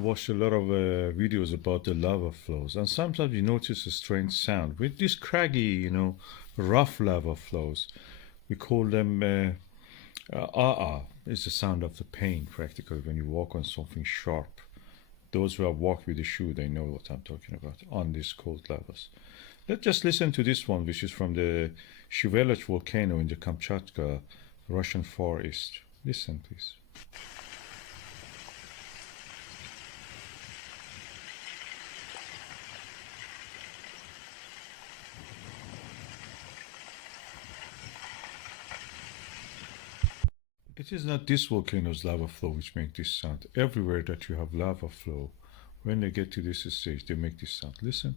I've watched a lot of videos about the lava flows, and sometimes you notice a strange sound with these craggy, rough lava flows. We call them It's the sound of the pain, practically, when you walk on something sharp. Those who have walked with a shoe, they know what I'm talking about on these cold lavas. Let's just listen to this one, which is from the Sicily volcano in the Kamchatka, Russian Far East. Listen, please. It is not this volcano's lava flow which make this sound. Everywhere that you have lava flow, when they get to this stage, they make this sound. Listen.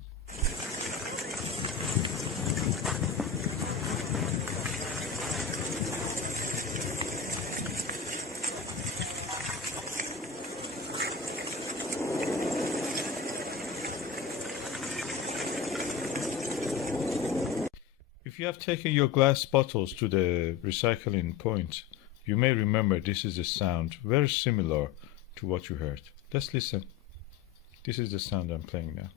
If you have taken your glass bottles to the recycling point, you may remember this is a sound very similar to what you heard. Let's listen. This is the sound I'm playing now.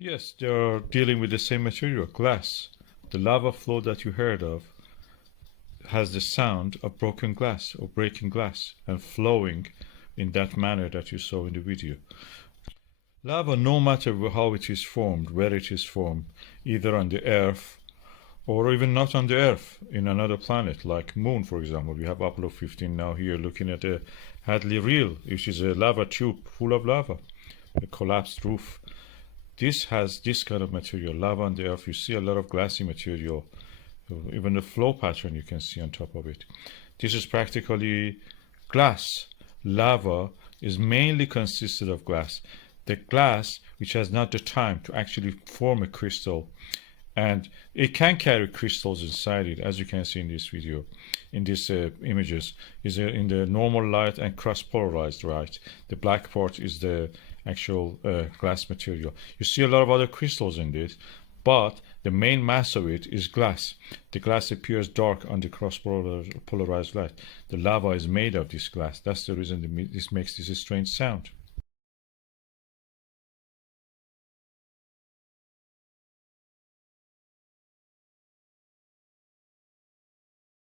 Yes, they're dealing with the same material, glass. The lava flow that you heard of has the sound of broken glass or breaking glass and flowing in that manner that you saw in the video. Lava, no matter how it is formed, where it is formed, either on the earth or even not on the earth, in another planet like moon, for example. We have Apollo 15 now here looking at a Hadley Reel, which is a lava tube full of lava, a collapsed roof. This has this kind of material, lava on the earth. You see a lot of glassy material. Even the flow pattern you can see on top of it. This is practically glass. Lava is mainly consisted of glass. The glass which has not the time to actually form a crystal, and it can carry crystals inside it, as you can see in this video, in these images, is in the normal light and cross-polarized light. The black part is the actual glass material. You see a lot of other crystals in this, but the main mass of it is glass. The glass appears dark on the cross-polarized light. The lava is made of this glass. That's the reason this makes this strange sound.